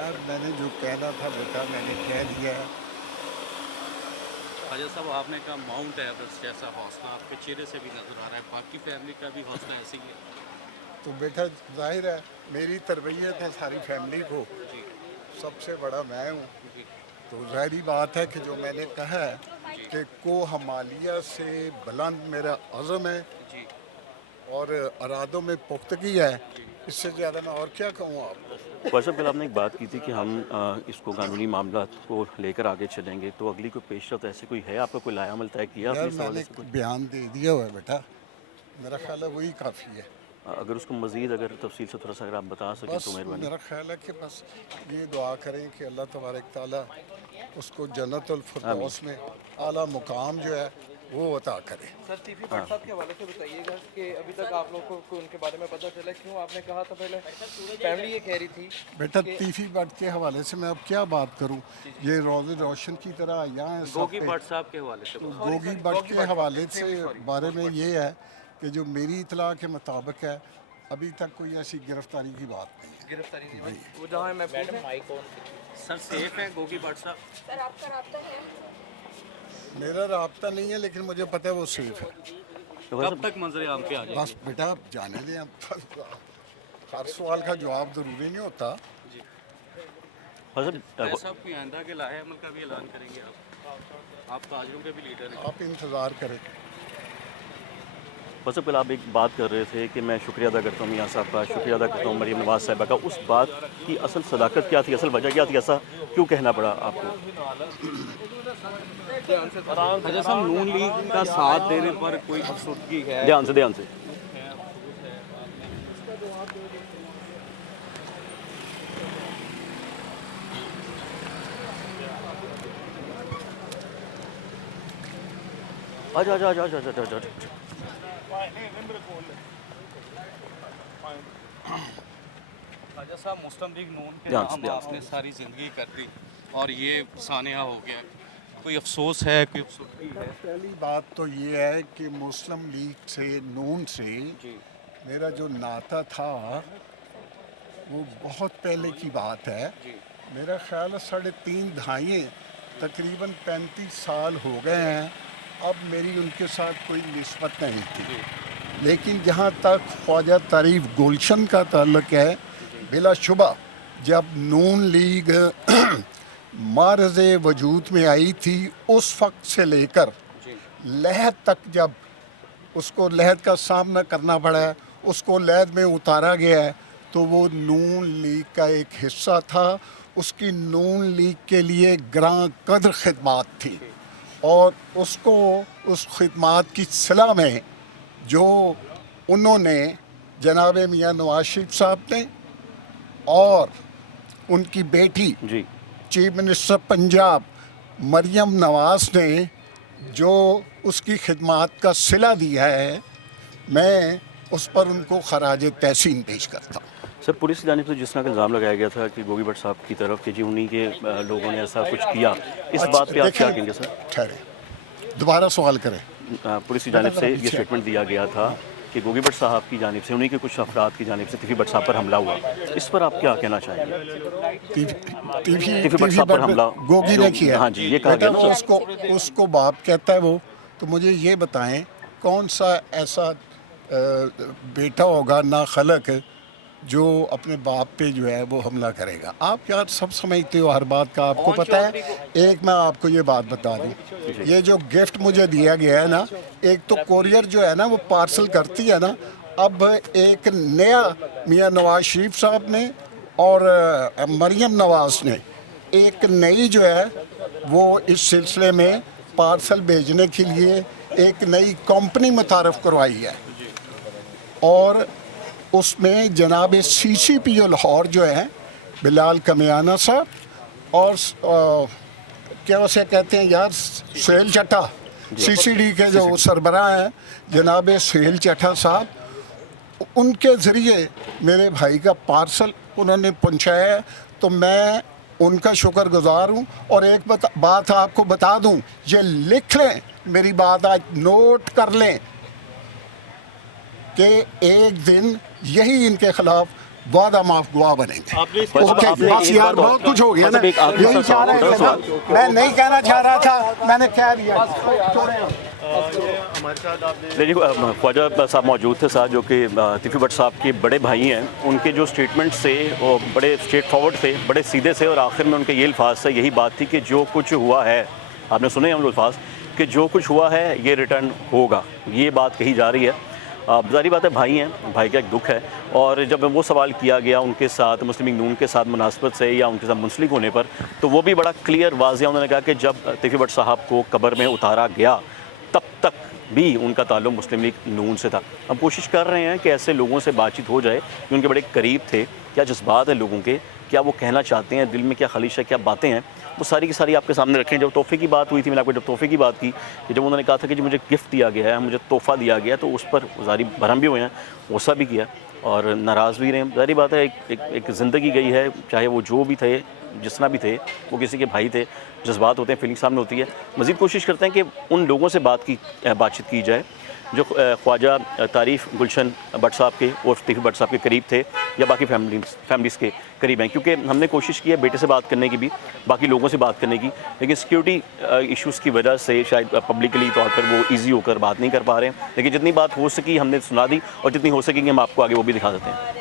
यार मैंने जो कहना था बेटा मैंने कह दिया है। ख्वाजा साहब, आपने कहा माउंट एवरेस्ट जैसा हौसला आपके चेहरे से भी नज़र आ रहा है, बाकी फैमिली का भी हौसला ऐसे ही है। तो बेटा जाहिर है मेरी तरबियत है सारी फैमिली को, जी। सबसे बड़ा मैं हूँ। जी। तो ज़ाहिरी बात है कि जो मैंने कहा है जी। कि को हमालिया से बुलंद मेरा अज़म है जी। और इरादों में पुख्तगी है। जी। इससे ज़्यादा मैं और क्या कहूँ आपको। वैसे पहले आपने एक बात की थी कि हम इसको कानूनी मामला को लेकर आगे चलेंगे, तो अगली कोई पेशरफ्त ऐसे कोई है आपका, कोई लाया अमल तय किया आपने यार इस हवाले मैंने से कोई? बयान दे दिया हुआ है बेटा, मेरा ख्याल है वही काफ़ी है। अगर उसको मज़ीद अगर तफसील से थोड़ा सा अगर आप बता सकें बस तो मेहरबानी। मेरा ख्याल है कि बस ये दुआ करें कि अल्लाह तबारक ताला उसको जन्नतुल आमीन। फिरदौस में आला मुकाम जो है वो अता करे। सर टीपी भट्ट साहब के हवाले से बताइएगा कि अभी तक आप लोगों को उनके बारे में पता चला क्यों? आपने कहा था पहले फैमिली ये कह रही थी बेटा तीफी भट्ट के हवाले से मैं अब क्या बात करूं, ये रोज़ रोशन की तरह यहाँ सब गोगी पे। भट्ट साहब के हवाले से तो बताओ। गोगी भट्ट के हवाले से बारे में ये है कि जो मेरी इतला के मुताबिक है अभी तक कोई ऐसी गिरफ्तारी की बात नहीं है। गिरफ्तारी नहीं हुई। वो जहाँ मैं सर सेफ है गोगी भट्ट साहब? सर आपका राब्ता है? मेरा राब्ता नहीं है लेकिन मुझे पता है वो सेफ है। तो वैसे कब तक मंजर आम पे आ जाएगी? बस बेटा जाने दें, अब हर सवाल का जवाब ज़रूरी नहीं होता। वैसे ख्वाजा साहब कोई आइंदा के लाहे अमल का भी ऐलान करेंगे आप ताजरों के भी लीडर हैं। आप इंतज़ार करें। वैसे पहले आप एक बात कर रहे थे कि मैं शुक्रिया अदा करता हूँ मियाँ साहब का, शुक्रिया अदा करता हूँ मरीम नवाज़ साहिबा का। उस बात की असल सदाकत क्या थी, असल वजह क्या थी, ऐसा क्यों कहना पड़ा आपको? ख्वाजा साहब, नून लीग का साथ देने पर कोई अफसुदगी है? ध्यान से, ध्यान से। आजा आजा आजा आजा आजा आजा। ख्वाजा साहब, मुस्लिम लीग नून के ध्यान से, नाम ध्यान से। आपने सारी ज़िंदगी कर दी और ये सानिया हो गया, कोई अफसोस है, कोई अफसुदगी है? पहली बात तो ये है कि मुस्लिम लीग से नून से जी। मेरा जो नाता था वो बहुत पहले की बात है। जी। मेरा ख्याल है 3.5 दहाइयाँ तकरीबन 35 साल हो गए हैं अब मेरी उनके साथ कोई निस्बत नहीं थी। लेकिन जहाँ तक ख्वाजा तारीफ गुलशन का ताल्लुक है, बिलाशुबा जब नून लीग मारज़ वजूद में आई थी उस वक्त से लेकर लहद तक, जब उसको लहद का सामना करना पड़ा है, उसको लहद में उतारा गया है, तो वो नून लीग का एक हिस्सा था। उसकी नून लीग के लिए ग्रां कदर खिदमात थी और उसको उस खिदमात की सिला में जो उन्होंने जनाब मियाँ नवाज शरीफ साहब ने और उनकी बेटी जी। चीफ मिनिस्टर पंजाब मरियम नवाज ने जो उसकी खिदमात का सिला दिया है, मैं उस पर उनको खराज तहसीन पेश करता हूँ। सर, पुलिस की जानिब से जिस तरह का इल्ज़ाम लगाया गया था कि गोगी भट्ट साहब की तरफ कि जी उन्हीं के लोगों ने ऐसा कुछ किया, इस बात पे आप क्या कहेंगे सर? ठहरे, दोबारा सवाल करें। पुलिस की जानिब से ये स्टेटमेंट दिया गया था कि गोगी भट्ट साहब की जानिब से, उन्हीं के कुछ अफराद की जानिब से तिफी भट्ट साहब पर हमला हुआ। इस पर आप क्या कहना चाहेंगे? तिफी भट्ट साहब पर हमला गोगी ने किया। हाँ जी, ये कहा बेटा गया ना। उसको बाप कहता है वो, तो मुझे ये बताएं कौन सा ऐसा बेटा होगा ना खलक जो अपने बाप पे जो है वो हमला करेगा। आप यार सब समझते हो हर बात का, आपको पता है। एक मैं आपको ये बात बता दूं, ये जो गिफ्ट मुझे दिया गया है ना, एक तो कोरियर जो है ना वो पार्सल करती है ना, अब एक नया मियाँ नवाज शरीफ साहब ने और मरियम नवाज ने एक नई जो है वो इस सिलसिले में पार्सल भेजने के लिए एक नई कंपनी मुतारफ़ करवाई है और उसमें जनाब CCPO लाहौर जो है बिलाल कमियाना साहब और क्या उसे कहते हैं यार, सुहेल चट्टा, CCD के जो सरबराह हैं जनाब सुहेल चट्टा साहब, उनके ज़रिए मेरे भाई का पार्सल उन्होंने पहुंचाया है। तो मैं उनका शुक्रगुजार हूँ। और एक बात आपको बता दूँ, ये लिख लें, मेरी बात आज नोट कर लें कि एक दिन यही इनके ख़िलाफ़ वादा माफ दुआ बनेंगे। आपने इस ओके आपने बस एक यार बात और- बहुत कुछ हो गया ना, मतलब एक आखिरी यही सा चाह सवाल, रहे थे थोड़ा ना, मैं नहीं कहना चाह रहा था, मैंने कह दिया। छोड़ें आप। देखिए ख्वाजा साहब मौजूद थे साथ, जो कि तिफी भट्ट साहब के बड़े भाई हैं। उनके जो स्टेटमेंट से वो बड़े स्ट्रेट फॉरवर्ड थे, बड़े सीधे से, और आखिर में उनके ये अल्फाज थे, यही बात थी कि जो कुछ हुआ है, आपने सुने हम अल्फाज कि जो कुछ हुआ है ये रिटर्न होगा, ये बात कही जा रही है। ज़ाहिर बात है भाई हैं, भाई का एक दुख है। और जब वो सवाल किया गया उनके साथ मुस्लिम लीग नून के साथ मुनासबत से या उनके साथ मुंसलिक होने पर, तो वो भी बड़ा क्लियर वाज़ेह उन्होंने कहा कि जब तिफी भट्ट साहब को कब्र में उतारा गया तब तक भी उनका ताल्लुक़ मुस्लिम लीग नून से था। हम कोशिश कर रहे हैं कि ऐसे लोगों से बातचीत हो जाए कि उनके बड़े करीब थे, क्या जज्बात है लोगों के, क्या वो कहना चाहते हैं, दिल में क्या खलिश है, क्या बातें हैं, वो सारी की सारी आपके सामने रखें। जब तोहफ़े की बात हुई थी, मैंने आपको जब तोहफ़े की बात की कि जब उन्होंने कहा था कि जो मुझे गिफ्ट दिया गया है, मुझे तोहफ़ा दिया गया, तो उस पर ज़ाहिर भरम भी हुए हैं, गुस्सा भी किया और नाराज़ भी रहे। ज़ाहिर बात है एक ज़िंदगी गई है, चाहे वो जो भी थे, जिस तरह भी थे, वो किसी के भाई थे, जज्बात होते हैं, फीलिंग सामने होती है। मज़ीद कोशिश करते हैं कि उन लोगों से बातचीत की जाए जो ख्वाजा तारीफ़ गुलशन भट्ट साहब के और तिफी भट्ट साहब के करीब थे या बाकी फैमिलीज़ के करीब हैं। क्योंकि हमने कोशिश की है बेटे से बात करने की भी, बाकी लोगों से बात करने की, लेकिन सिक्योरिटी इश्यूज़ की वजह से शायद पब्लिकली तौर पर वो ईजी होकर बात नहीं कर पा रहे हैं। लेकिन जितनी बात हो सकी हमने सुना दी, और जितनी हो सकेंगी हम आपको आगे वो भी दिखा देते हैं।